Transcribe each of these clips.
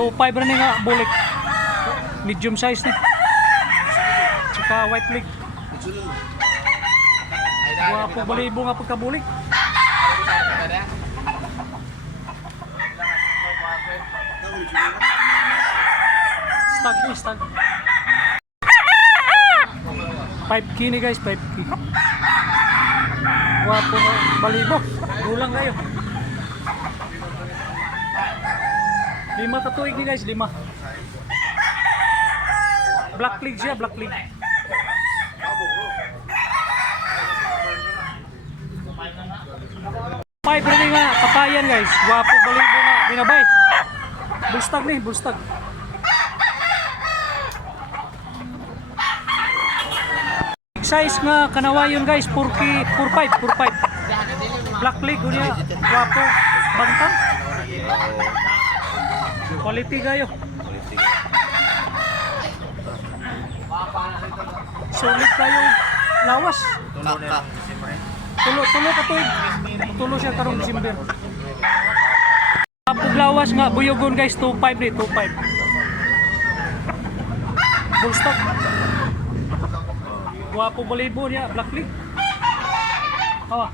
2.5 rin nga bulik. Medium size ni. Tsaka white leg. Wapo balibo nga pagkabulik. Stag ni, stag. 5K ni guys, 5K. Wapo nga balibo. Gulang kayo. 5 katuig ni guys, 5. Black leg siya, black leg. Five rin nga, kapayan guys. Wapo balibo nga, binabay. Bulstag ni, bulstag. Size nga kanawayon guys, 4K, 4.5, 4.5. Black leg unya, wapo, bantang. Quality kayo. Solid kayo, lawas. Tulo ka tuig. Tulo siya karong December. Apog lawas nga, buyogon guys, 2.5 ni, 2.5. Bulstag. Wapo balibo niya, black leg. Awa.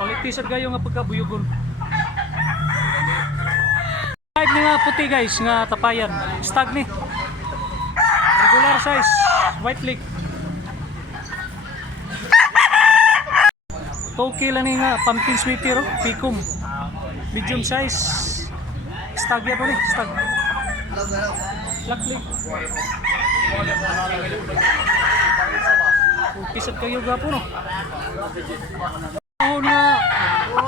Quality sad kayo nga pagkabuyogon. 5 ni nga puti guys, nga tapayan. Stag ni. Regular size, white leg. 2K lang ni nga, pumpkin sweeter, pikum. Medium size. Stag ya po ni, stag. Black leg. Kisat kayo gapo no. Ano na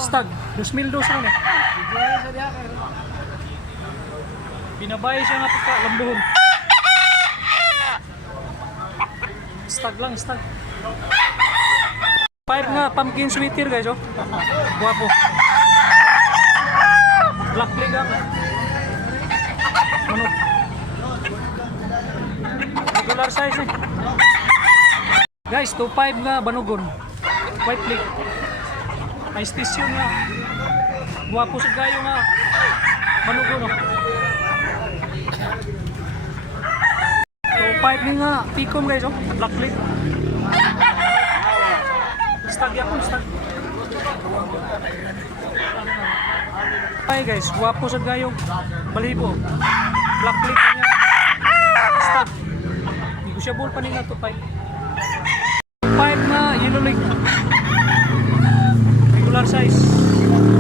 stag, 2,002 lang eh. Binabay siya nga pagka lambuhon. Stag lang, stag. 5 nga, pumpkin sweeter guys oh. Guwapo. Black leg ang. Ano? Regular size eh. Guys, 2.5 nga banugon. White leg. May station nga. Guwapo sa gayo nga. Banugon oh. 2.5 ni nga pikom guys oh. Black leg. Stag ya po, stag. Ay guys, guwapo sa gayo. Balibo. Black leg niya. Stag. Negotiable pa ni nga 2.5. 5 na yellow leg. Regular size.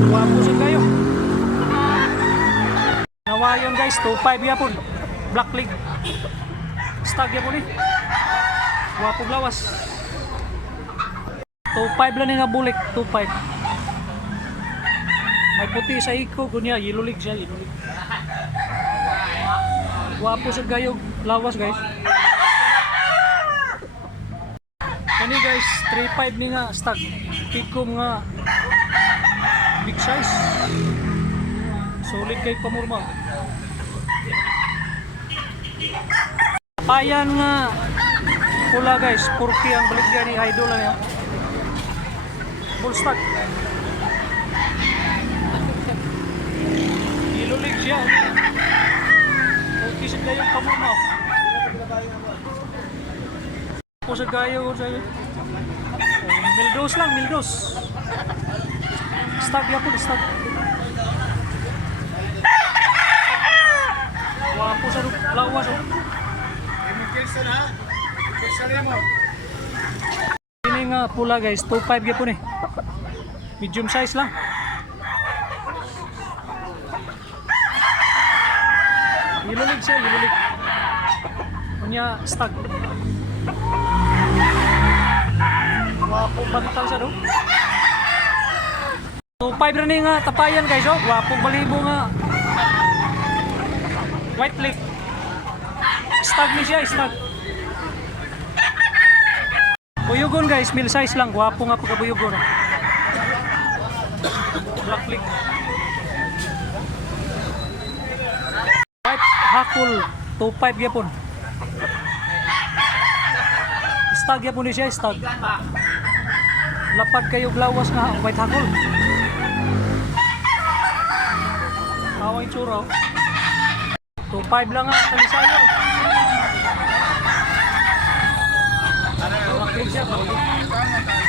Guwapo sa gayo. Nawayon guys, 2.5 yapon. Black leg. Stag yapon eh. Guwapo lawas. 2.5 lang nga bulik, 2.5. May puti sa iko, gunya, yellow leg siya, yellow leg. Guwapo sa gayog, lawas guys. Kani guys, 3.5 ni nga stag. Pikom nga big size. Solid kay pamurma. Payan nga pula guys, 4K ang baligyan ni idol lang yan. Full stock. Yellow leg siya. Okay sa gayong pamurma. Po sa gayo sa Mildos lang, Mildos. Stag ya po, stag. Wapo sa lawas oh. Ini nga pula guys, 2.5 ya po ni. Medium size lang. Yellow leg siya, yellow leg. Kunya stag. Wapo bantang siya do. 2.5 rin nga tapayan guys oh. Wapo balibo nga. White leg. Stag ni siya, stag. Buyugon guys, mil size lang. Wapo nga pagkabuyugon. Black leg. White hakul 2.5 yapon. Stag yapon ni siya, stag. Lapad kayo glawas nga white hakul. Kawawa yung tsura. 2.5 lang nga, kalisayo. Black leg siya, black leg.